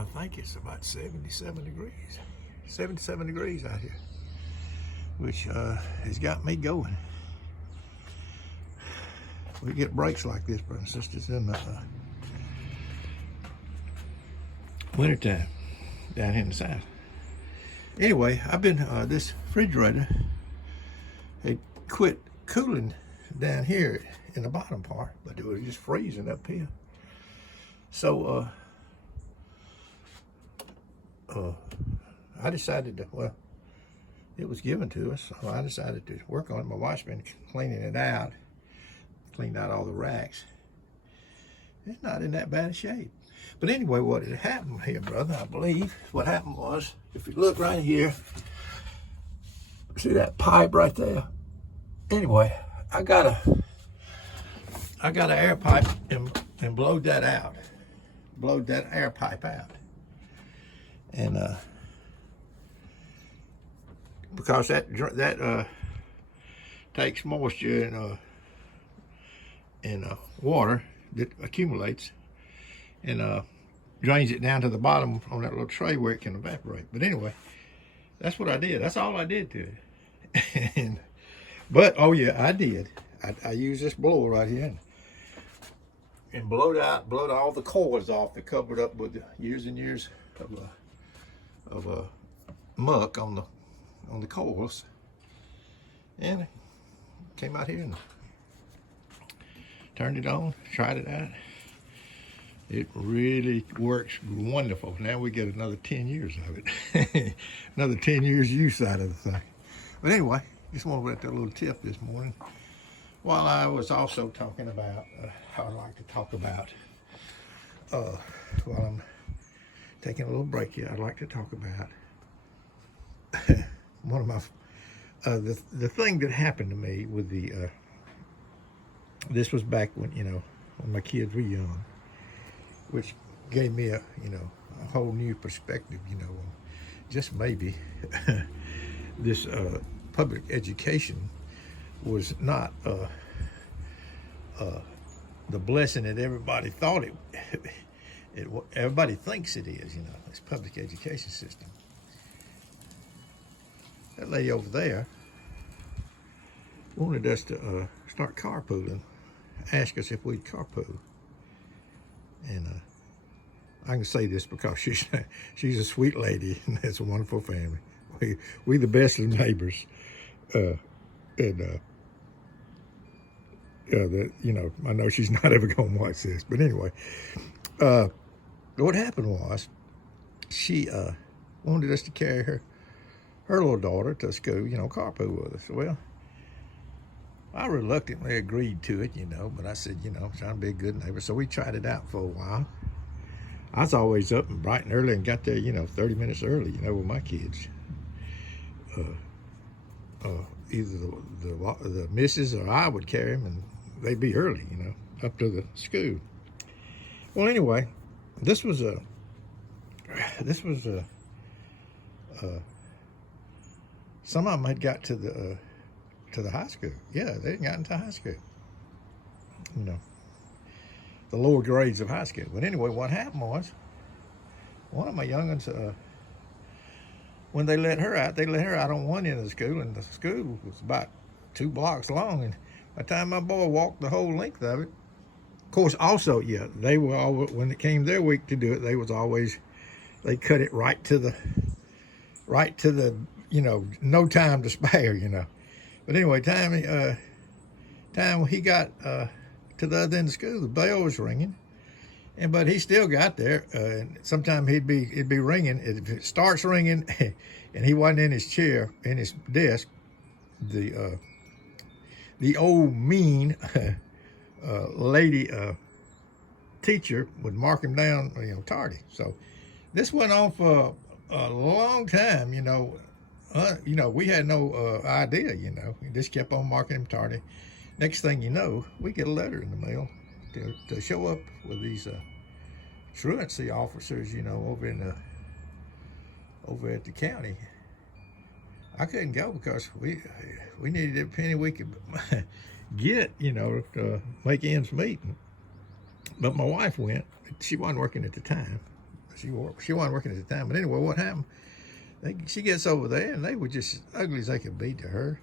I think it's about 77 degrees. 77 degrees out here, which has got me going. We get breaks like this, brothers and sisters, in the wintertime down here in the south. Anyway, I've been, this refrigerator had quit cooling down here in the bottom part, but it was just freezing up here. So I decided to, well, it was given to us, so I decided to work on it. My wife's been cleaning it out, cleaned out all the racks. It's not in that bad a shape. But anyway, what had happened here, brother, I believe, what happened was, if you look right here, see that pipe right there? Anyway, I got an air pipe and blowed that out. Blowed that air pipe out. And because that takes moisture and water that accumulates and drains it down to the bottom on that little tray where it can evaporate. But anyway, that's what I did. That's all I did to it. But oh yeah, I did. I used this blower right here and blowed all the coils off that covered up with years and years of muck on the coils, and came out here and turned it on, tried it out. It really works wonderful. Now we get another 10 years of it. Another 10 years use out of the thing. But anyway, just wanted to let that little tip this morning. While I was also talking about, I would like to talk about, while I'm taking a little break here, I'd like to talk about one of my, the thing that happened to me with the, this was back when, when my kids were young, which gave me a whole new perspective, just maybe this public education was not the blessing that everybody thought everybody thinks it is, this public education system. That lady over there wanted us to start carpooling, ask us if we'd carpool. And I can say this because she's a sweet lady and it's a wonderful family. We the best of neighbors. I know she's not ever going to watch this, but anyway, what happened was she wanted us to carry her little daughter to school, carpool with us. Well, I reluctantly agreed to it, but I said, trying to be a good neighbor. So we tried it out for a while. I was always up and bright and early and got there, 30 minutes early, with my kids. Either the missus or I would carry them, and they'd be early, up to the school. Well, anyway, this was some of them had got to the high school. Yeah, they hadn't gotten to high school. The lower grades of high school. But anyway, what happened was, one of my young'uns, when they let her out on one end of the school, and the school was about 2 blocks long. And by the time my boy walked the whole length of it, of course, also, yeah, they were always, when it came their week to do it, they cut it right to the, no time to spare, But anyway, time he got to the other end of school, the bell was ringing, but he still got there. And sometime it'd be ringing. If it starts ringing, and he wasn't in his chair, in his desk, the old mean lady teacher would mark him down, tardy. So this went on for a long time. We had no idea. We just kept on marking him tardy. Next thing you know, we get a letter in the mail to show up with these truancy officers, over at the county. I couldn't go because we needed every penny we could get, to make ends meet. But my wife went. She wasn't working at the time. She wasn't working at the time. But anyway, what happened? She gets over there, and they were just as ugly as they could be to her.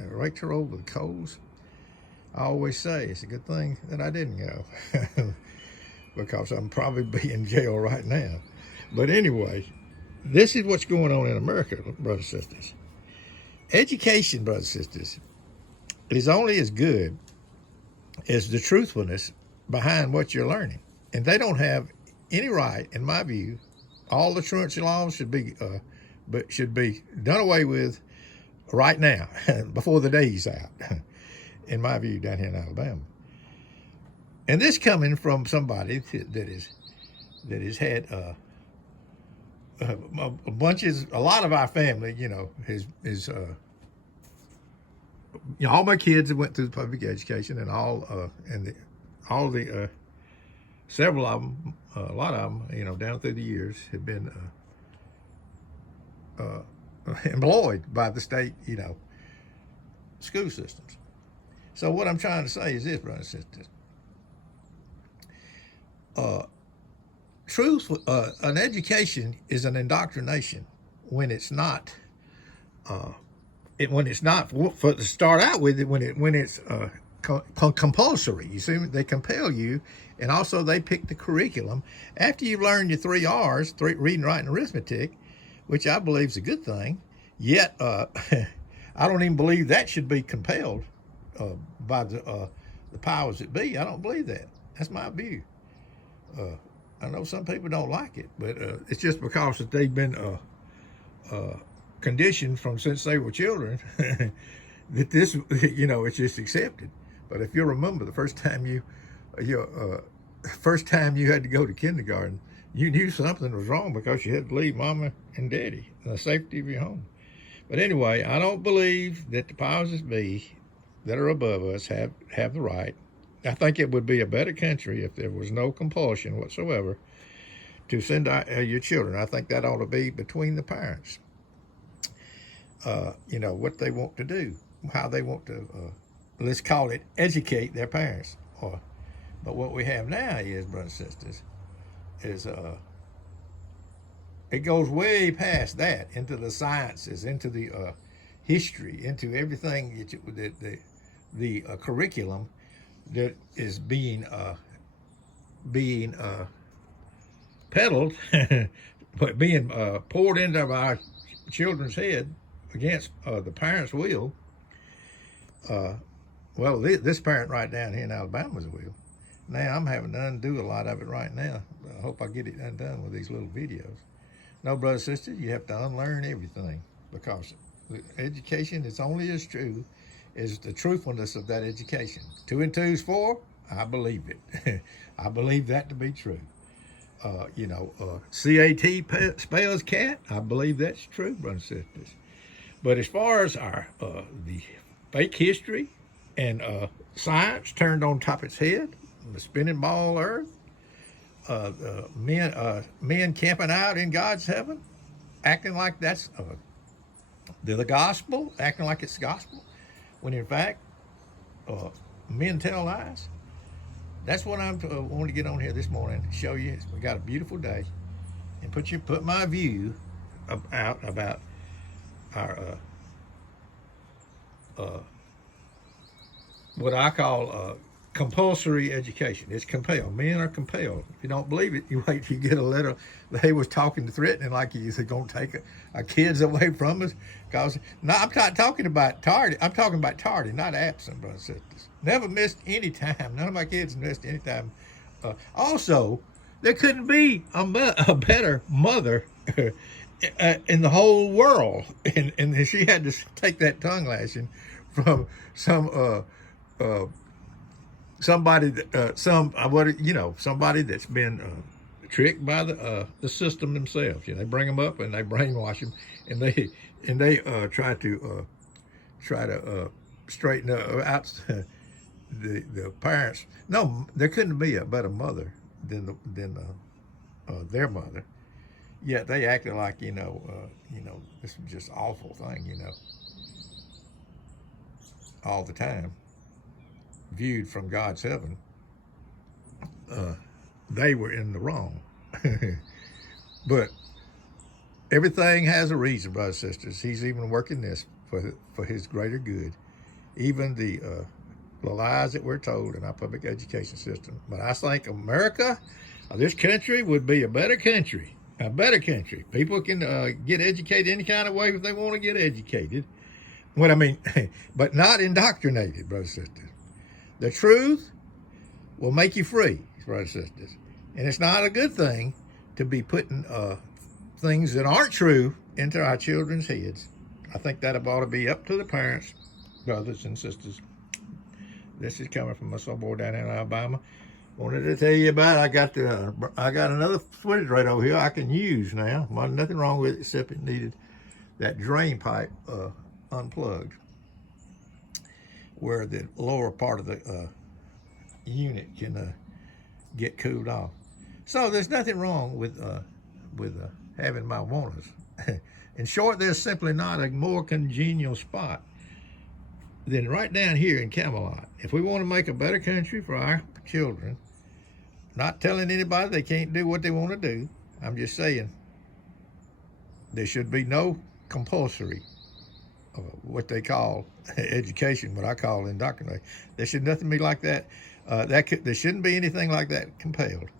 Raked her over the coals. I always say it's a good thing that I didn't go because I'm probably be in jail right now. But anyway, this is what's going on in America, brothers and sisters. Education, brothers and sisters, is only as good as the truthfulness behind what you're learning. And they don't have any right, in my view. All the truancy laws should be done away with right now, before the day's out, in my view, down here in Alabama. And this coming from somebody that has had a lot of our family, all my kids that went through the public education, and several of them, a lot of them, down through the years have been employed by the state, school systems. So what I'm trying to say is this, brothers and sisters. An education is an indoctrination when it's not. When it's not to start out with it, when it's compulsory. You see, they compel you, and also they pick the curriculum after you've learned your 3 R's: reading, writing, arithmetic, which I believe is a good thing. Yet, I don't even believe that should be compelled by the powers that be. I don't believe that. That's my view. I know some people don't like it, but it's just because that they've been conditioned from since they were children that this, it's just accepted. But if you remember, the first time you had to go to kindergarten, you knew something was wrong because you had to leave mama and daddy in the safety of your home. But anyway, I don't believe that the powers that be that are above us have the right. I think it would be a better country if there was no compulsion whatsoever to send out your children. I think that ought to be between the parents. What they want to do, how they want to, let's call it, educate their parents. But what we have now is, brothers and sisters, is it goes way past that, into the sciences, into the history, into everything the curriculum that is being peddled, but being poured into our children's head against the parents' will. This parent right down here in Alabama's will. Now I'm having to undo a lot of it right now. I hope I get it undone with these little videos. No, brothers and sisters, you have to unlearn everything, because education is only as true as the truthfulness of that education. 2 and 2 is 4. I believe it. I believe that to be true. CAT spells cat. I believe that's true, brothers and sisters. But as far as our the fake history and science turned on top of its head, the spinning ball earth, men camping out in God's heaven, acting like that's the gospel, acting like it's gospel, when in fact men tell lies. That's what I'm wanting to get on here this morning to show you. We got a beautiful day, and put my view out about our what I call compulsory education. It's compelled. Men are compelled. If you don't believe it, you wait till you get a letter. They was talking, threatening like he's going to take our kids away from us. Cause no, I'm not talking about tardy. I'm talking about tardy, not absent, brothers and sisters. Never missed any time. None of my kids missed any time. Also, there couldn't be a better mother in the whole world, and she had to take that tongue lashing from somebody that's been tricked by the system themselves. They bring them up and they brainwash them, and they try to straighten out the parents. No, there couldn't be a better mother than their mother. Yet they acted like this was just awful thing, all the time. Viewed from God's heaven, they were in the wrong. But everything has a reason, brothers and sisters. He's even working this for his greater good. Even the lies that we're told in our public education system. But I think America, this country, would be a better country. A better country. People can get educated any kind of way if they want to get educated. What I mean, but not indoctrinated, brothers and sisters. The truth will make you free, brothers and sisters. And it's not a good thing to be putting things that aren't true into our children's heads. I think that ought to be up to the parents, brothers and sisters. This is coming from us old boy down in Alabama. Wanted to tell you about it. I got another refrigerator over here I can use now. Wasn't nothing wrong with it except it needed that drain pipe unplugged, where the lower part of the unit can get cooled off. So there's nothing wrong with having marijuana. In short, there's simply not a more congenial spot than right down here in Camelot. If we want to make a better country for our children, not telling anybody they can't do what they want to do, I'm just saying there should be no compulsory, what they call education, what I call indoctrination. There should nothing be like that. There shouldn't be anything like that compelled.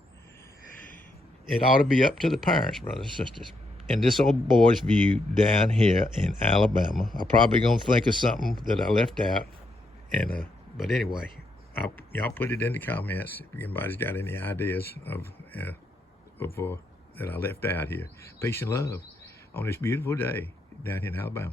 It ought to be up to the parents, brothers and sisters. And this old boy's view down here in Alabama, I'm probably gonna think of something that I left out. And but anyway, y'all put it in the comments if anybody's got any ideas of that I left out here. Peace and love on this beautiful day down in Alabama.